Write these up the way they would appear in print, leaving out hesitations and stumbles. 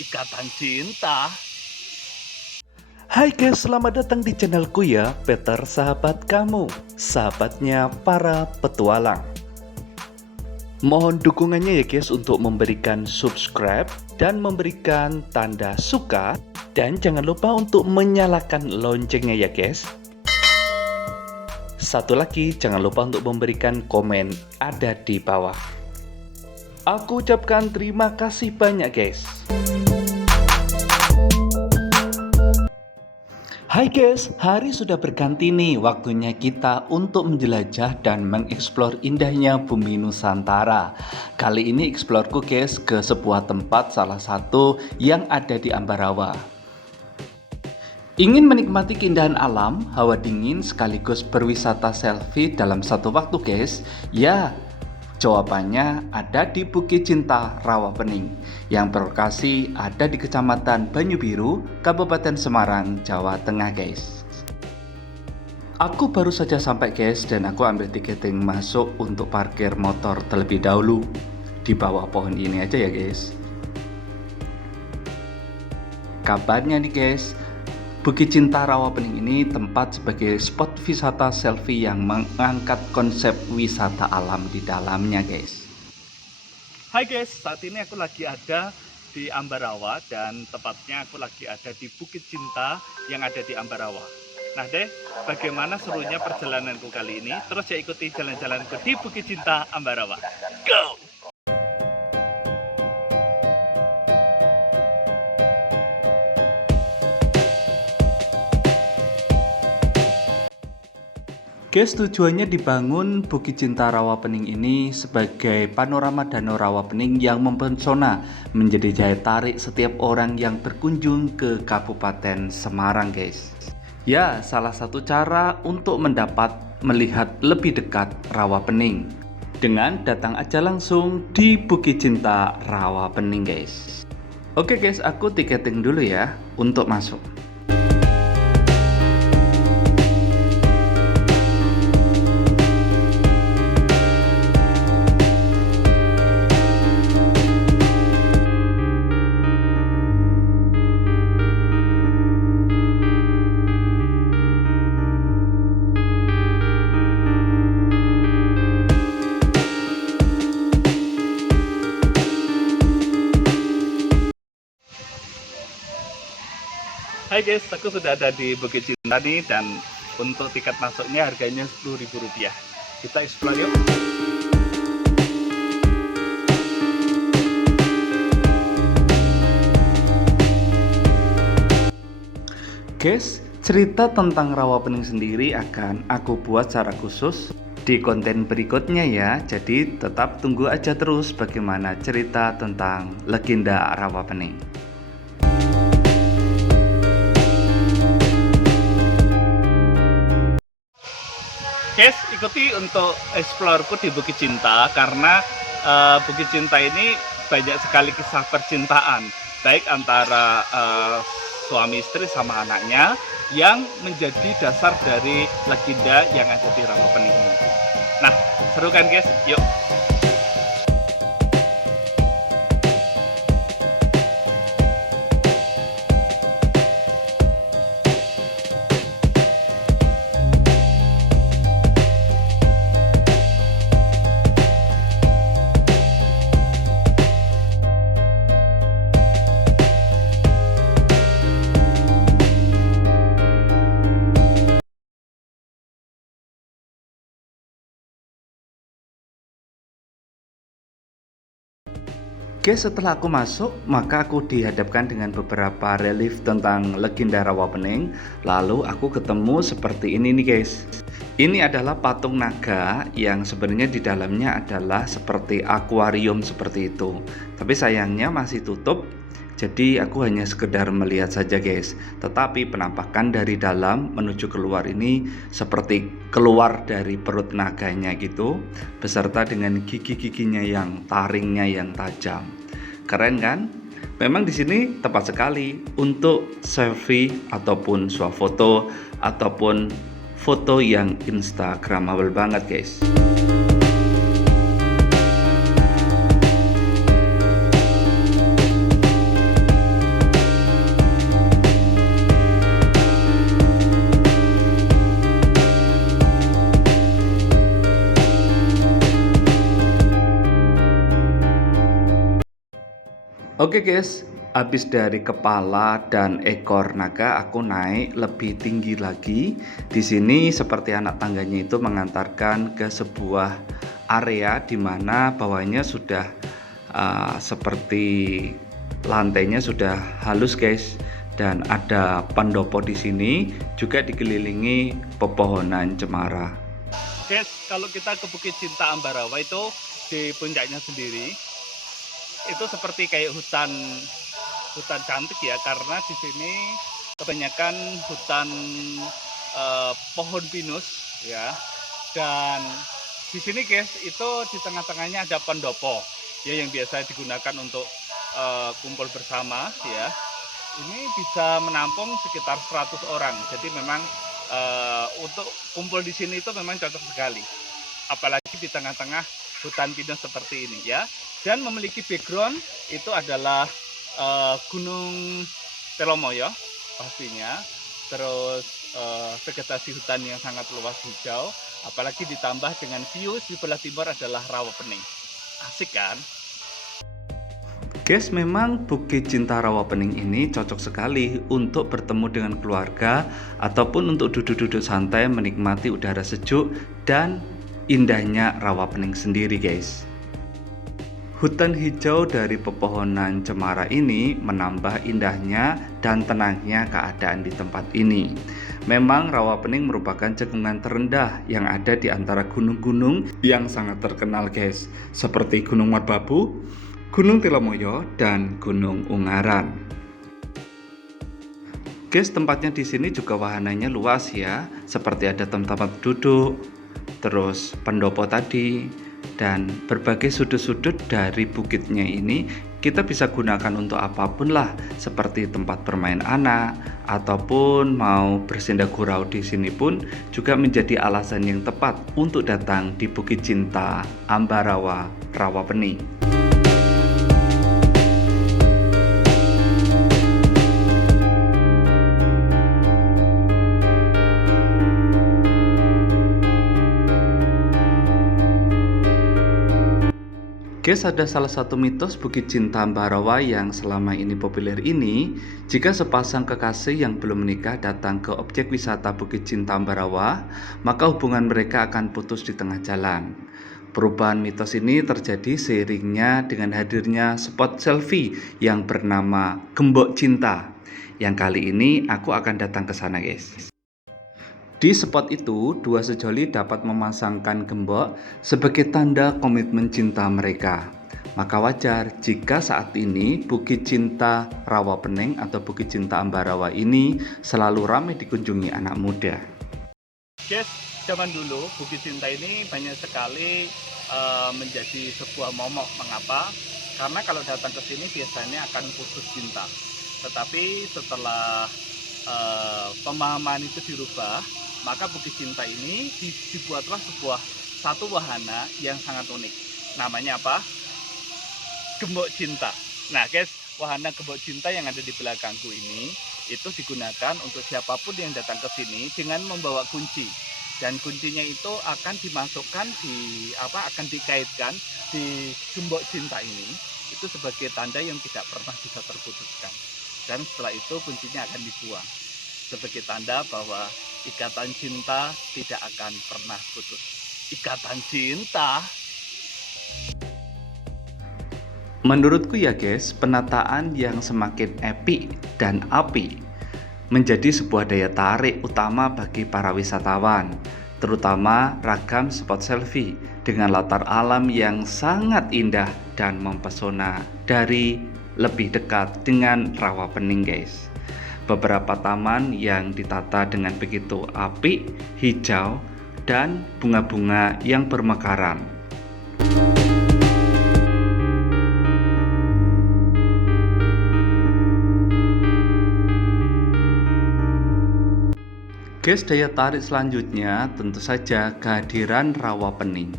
ikatan cinta. Hai guys, selamat datang di channelku ya, Peter sahabat kamu, sahabatnya para petualang. Mohon dukungannya ya guys untuk memberikan subscribe dan memberikan tanda suka. Dan jangan lupa untuk menyalakan loncengnya ya guys. Satu lagi, jangan lupa untuk memberikan komen ada di bawah. Aku ucapkan terima kasih banyak guys. Hai guys, hari sudah berganti nih, waktunya kita untuk menjelajah dan mengeksplor indahnya bumi Nusantara. Kali ini eksplorku guys ke sebuah tempat salah satu yang ada di Ambarawa. Ingin menikmati keindahan alam, hawa dingin sekaligus berwisata selfie dalam satu waktu guys? Ya, jawabannya ada di Bukit Cinta Rawapening yang berlokasi ada di Kecamatan Banyubiru, Kabupaten Semarang, Jawa Tengah guys. Aku baru saja sampai guys dan aku ambil tiketing masuk untuk parkir motor terlebih dahulu di bawah pohon ini aja ya guys. Kabarnya nih guys, Bukit Cinta Rawapening ini tempat sebagai spot wisata selfie yang mengangkat konsep wisata alam di dalamnya guys. Hai guys, saat ini aku lagi ada di Ambarawa dan tepatnya aku lagi ada di Bukit Cinta yang ada di Ambarawa. Nah deh, bagaimana serunya perjalananku kali ini? Terus ya ikuti jalan-jalanku di Bukit Cinta Ambarawa. Go! Guys, tujuannya dibangun Bukit Cinta Rawapening ini sebagai panorama Danau Rawapening yang mempesona, menjadi daya tarik setiap orang yang berkunjung ke Kabupaten Semarang guys. Ya, salah satu cara untuk mendapat melihat lebih dekat Rawapening dengan datang aja langsung di Bukit Cinta Rawapening guys. Oke guys, aku tiketing dulu ya untuk masuk. Hai guys, aku sudah ada di Bukit Cinta nih dan untuk tiket masuknya harganya Rp10.000. Kita explore yuk. Guys, cerita tentang Rawapening sendiri akan aku buat secara khusus di konten berikutnya ya. Jadi tetap tunggu aja terus bagaimana cerita tentang legenda Rawapening. Guys, ikuti untuk explore-ku di Bukit Cinta karena Bukit Cinta ini banyak sekali kisah percintaan baik antara suami istri sama anaknya yang menjadi dasar dari legenda yang ada di Rawapening ini. Nah, seru kan guys? Yuk. Guys, setelah aku masuk, maka aku dihadapkan dengan beberapa relief tentang legenda Rawapening. Lalu aku ketemu seperti ini nih guys. Ini adalah patung naga yang sebenarnya di dalamnya adalah seperti akuarium seperti itu. Tapi sayangnya masih tutup. Jadi aku hanya sekedar melihat saja guys. Tetapi penampakan dari dalam menuju keluar ini seperti keluar dari perut naganya gitu, beserta dengan gigi-giginya yang taringnya yang tajam. Keren kan? Memang di sini tepat sekali untuk selfie ataupun swafoto ataupun foto yang instagramable banget guys. Oke guys, habis dari kepala dan ekor naga aku naik lebih tinggi lagi. Di sini seperti anak tangganya itu mengantarkan ke sebuah area di mana bawahnya sudah seperti lantainya sudah halus guys, dan ada pendopo di sini juga dikelilingi pepohonan cemara. Guys, kalau kita ke Bukit Cinta Ambarawa itu di puncaknya sendiri itu seperti kayak hutan cantik ya, karena di sini kebanyakan hutan pohon pinus ya. Dan di sini guys itu di tengah-tengahnya ada pendopo ya yang biasa digunakan untuk kumpul bersama ya. Ini bisa menampung sekitar 100 orang. Jadi memang untuk kumpul di sini itu memang cocok sekali. Apalagi di tengah-tengah hutan pinus seperti ini ya. Dan memiliki background itu adalah Gunung Telomoyo pastinya. Terus vegetasi hutan yang sangat luas hijau. Apalagi ditambah dengan view di sebelah timur adalah Rawapening. Asik kan? Guys, memang Bukit Cinta Rawapening ini cocok sekali untuk bertemu dengan keluarga ataupun untuk duduk-duduk santai menikmati udara sejuk dan indahnya Rawapening sendiri guys. Hutan hijau dari pepohonan cemara ini menambah indahnya dan tenangnya keadaan di tempat ini. Memang Rawapening merupakan cekungan terendah yang ada di antara gunung-gunung yang sangat terkenal guys, seperti Gunung Merbabu, Gunung Telomoyo, dan Gunung Ungaran. Guys, tempatnya di sini juga wahananya luas ya, seperti ada tempat duduk, terus pendopo tadi, dan berbagai sudut-sudut dari bukitnya ini kita bisa gunakan untuk apapun lah, seperti tempat bermain anak ataupun mau bersenda gurau. Di sini pun juga menjadi alasan yang tepat untuk datang di Bukit Cinta Ambarawa Rawapening. Guys, ada salah satu mitos Bukit Cinta Ambarawa yang selama ini populer ini. Jika sepasang kekasih yang belum menikah datang ke objek wisata Bukit Cinta Ambarawa, maka hubungan mereka akan putus di tengah jalan. Perubahan mitos ini terjadi seiringnya dengan hadirnya spot selfie yang bernama Gembok Cinta. Yang kali ini aku akan datang ke sana guys. Di spot itu, dua sejoli dapat memasangkan gembok sebagai tanda komitmen cinta mereka. Maka wajar jika saat ini Bukit Cinta Rawapening atau Bukit Cinta Ambarawa ini selalu ramai dikunjungi anak muda. Guys, zaman dulu Bukit Cinta ini banyak sekali menjadi sebuah momok. Mengapa? Karena kalau datang ke sini biasanya akan putus cinta. Tetapi setelah pemahaman itu dirubah, maka Bukit Cinta ini dibuatlah satu wahana yang sangat unik. Namanya apa? Gembok Cinta. Nah guys, wahana Gembok Cinta yang ada di belakangku ini itu digunakan untuk siapapun yang datang ke sini dengan membawa kunci. Dan kuncinya itu akan dimasukkan akan dikaitkan di Gembok Cinta ini. Itu sebagai tanda yang tidak pernah bisa terputuskan. Dan setelah itu kuncinya akan dibuang sebagai tanda bahwa ikatan cinta tidak akan pernah putus. Ikatan cinta. Menurutku ya guys, penataan yang semakin epik dan apik menjadi sebuah daya tarik utama bagi para wisatawan, terutama ragam spot selfie dengan latar alam yang sangat indah dan mempesona dari lebih dekat dengan Rawapening guys. Beberapa taman yang ditata dengan begitu apik, hijau, dan bunga-bunga yang bermekaran. Guys, daya tarik selanjutnya tentu saja kehadiran Rawapening.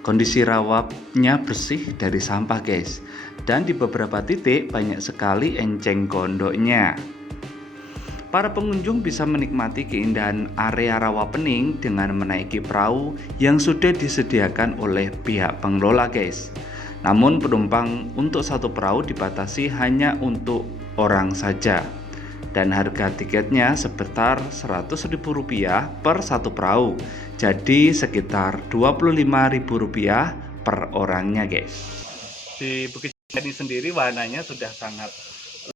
Kondisi rawanya bersih dari sampah guys, dan di beberapa titik banyak sekali enceng gondoknya. Para pengunjung bisa menikmati keindahan area Rawapening dengan menaiki perahu yang sudah disediakan oleh pihak pengelola guys. Namun penumpang untuk satu perahu dibatasi hanya untuk orang saja. Dan harga tiketnya sebesar Rp100.000 per satu perahu. Jadi sekitar Rp25.000 per orangnya, guys. Di Bukit Cinta ini sendiri wahananya sudah sangat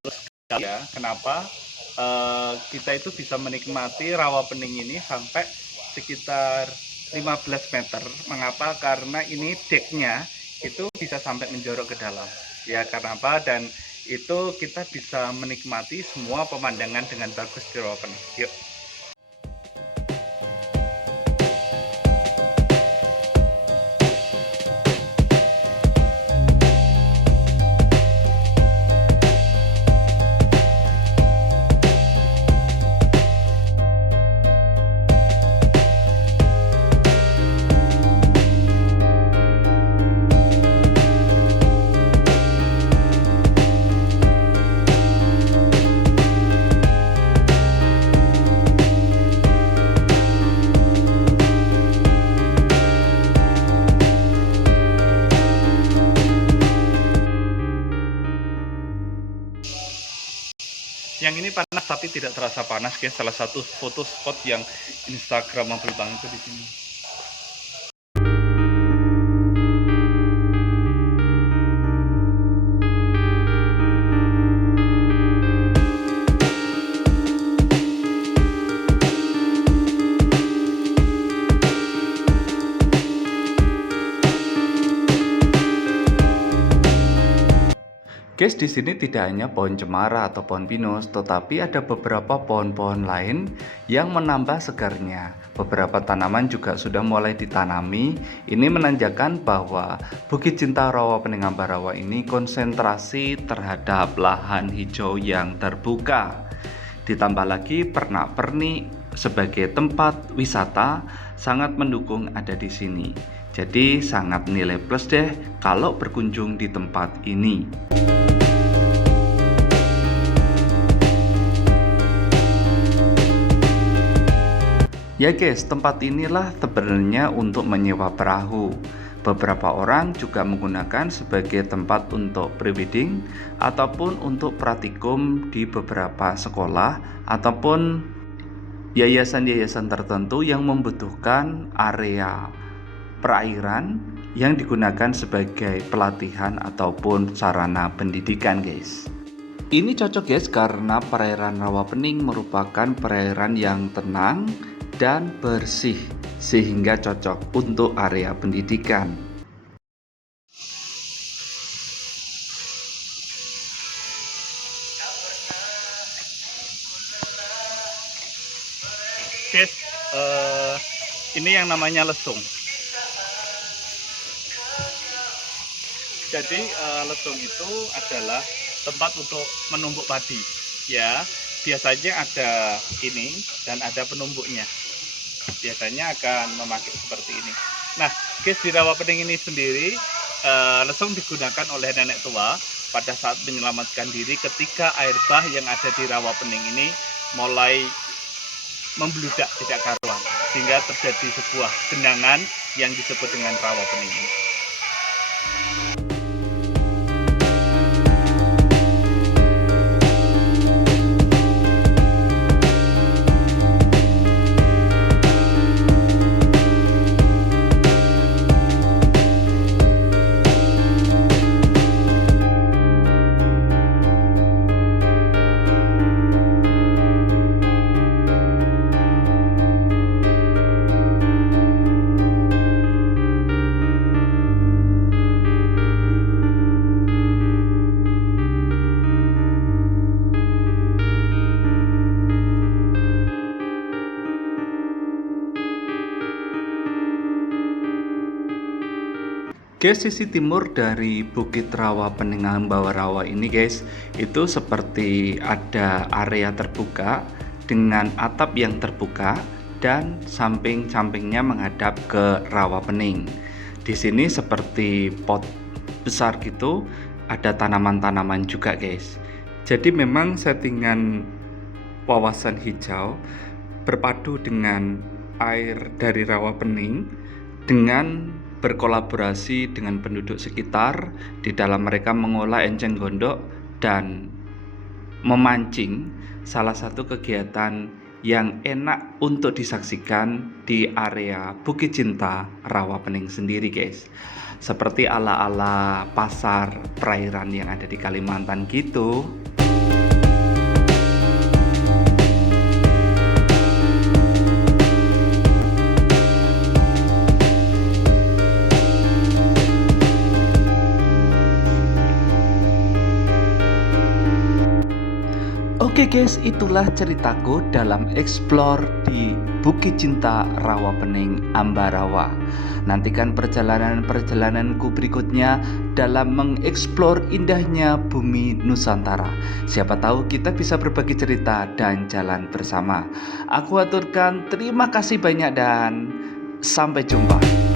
luas sekali ya. Kenapa? Kita itu bisa menikmati rawa pening ini sampai sekitar 15 meter. Mengapa? Karena ini decknya itu bisa sampai menjorok ke dalam. Ya, karena apa? Dan itu kita bisa menikmati semua pemandangan dengan bagus di rawa pening. Yuk. Yang ini panas tapi tidak terasa panas, guys. Salah satu foto spot yang instagramable banget tuh di sini. Guys, di sini tidak hanya pohon cemara atau pohon pinus, tetapi ada beberapa pohon-pohon lain yang menambah segarnya. Beberapa tanaman juga sudah mulai ditanami. Ini menandakan bahwa Bukit Cinta Rawapening Ambarawa ini konsentrasi terhadap lahan hijau yang terbuka. Ditambah lagi pernak-pernik sebagai tempat wisata sangat mendukung ada di sini. Jadi sangat nilai plus deh kalau berkunjung di tempat ini. Ya guys, tempat inilah sebenarnya untuk menyewa perahu. Beberapa orang juga menggunakan sebagai tempat untuk prewedding ataupun untuk praktikum di beberapa sekolah ataupun yayasan-yayasan tertentu yang membutuhkan area perairan yang digunakan sebagai pelatihan ataupun sarana pendidikan, guys. Ini cocok guys karena perairan Rawapening merupakan perairan yang tenang dan bersih sehingga cocok untuk area pendidikan. Guys, ini yang namanya lesung. Jadi lesung itu adalah tempat untuk menumbuk padi. Ya, biasanya ada ini dan ada penumbuknya. Biasanya akan memakai seperti ini. Nah, guys, di Rawapening ini sendiri lesung digunakan oleh nenek tua pada saat menyelamatkan diri ketika air bah yang ada di Rawapening ini mulai membludak tidak karuan, sehingga terjadi sebuah genangan yang disebut dengan Rawapening ini. Guys, sisi timur dari Bukit Rawapening Ambarawa ini guys, itu seperti ada area terbuka dengan atap yang terbuka dan samping-sampingnya menghadap ke Rawapening. Di sini seperti pot besar gitu, ada tanaman-tanaman juga guys. Jadi memang settingan wawasan hijau berpadu dengan air dari Rawapening dengan berkolaborasi dengan penduduk sekitar. Di dalam mereka mengolah enceng gondok dan memancing, salah satu kegiatan yang enak untuk disaksikan di area Bukit Cinta Rawapening sendiri guys. Seperti ala-ala pasar perairan yang ada di Kalimantan gitu. Oke guys, itulah ceritaku dalam explore di Bukit Cinta Rawapening, Ambarawa. Nantikan perjalanan-perjalananku berikutnya dalam mengeksplor indahnya bumi Nusantara. Siapa tahu kita bisa berbagi cerita dan jalan bersama. Aku aturkan terima kasih banyak dan sampai jumpa.